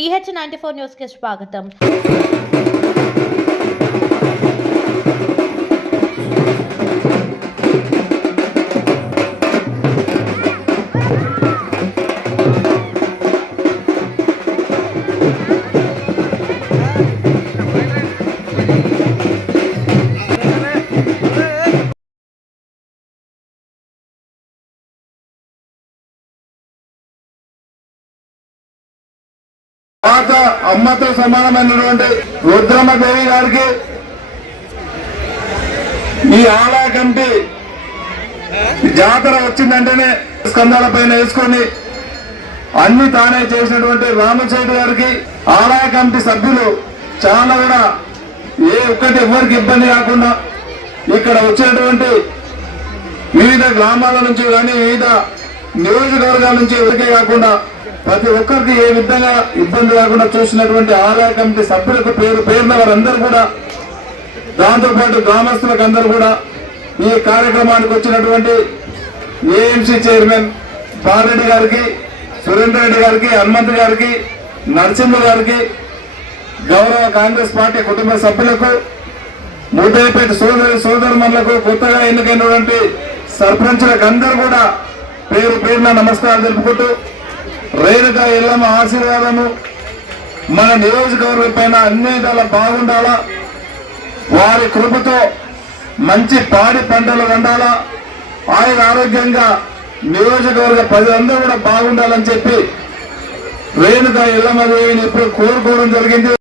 TH94 news కి స్వాగతం. పాత అమ్మతో సమానమైనటువంటి రుద్రమ్మ దేవి గారికి ఈ ఆలయ కమిటీ జాతర వచ్చిందంటేనే స్కందాల పైన వేసుకొని అన్ని తానే చేసినటువంటి రామచేటి గారికి ఆలయ కమిటీ సభ్యులు చాలా కూడా ఎవరికి ఇబ్బంది కాకుండా ఇక్కడ వచ్చినటువంటి వివిధ గ్రామాల నుంచి కానీ వివిధ నియోజకవర్గాల నుంచి ఎవరికే కాకుండా ప్రతి ఒక్కరికి ఏ విధంగా ఇబ్బంది లేకుండా చూసినటువంటి ఆలయ కమిటీ సభ్యులకు పేరున వారందరూ కూడా, దాంతోపాటు గ్రామస్తులకు అందరూ కూడా ఈ కార్యక్రమానికి వచ్చినటువంటి ఏఎంసీ చైర్మన్ పారెడ్డి గారికి, సురేందర్ రెడ్డి గారికి, హనుమంత్ గారికి, నరసింహ గారికి, గౌరవ కాంగ్రెస్ పార్టీ కుటుంబ సభ్యులకు, ముద్దైపేట సోదరులకు, కొత్తగా ఎన్నికైనటువంటి సర్పంచులకు అందరూ కూడా పేరున నమస్కారాలు తెలుపుకుంటూ, రేణుకా ఎల్లమ్మ ఆశీర్వాదము మన నియోజకవర్గం పైన అన్ని విధాలా బాగుండాలా, వారి కృపతో మంచి పాడి పంటలు పండాలా, ఆరోగ్యంగా నియోజకవర్గ ప్రజలందరూ కూడా బాగుండాలని చెప్పి రేణుకా ఎల్లమ్మ దేవిని ఇప్పుడు కోరుకోవడం జరిగింది.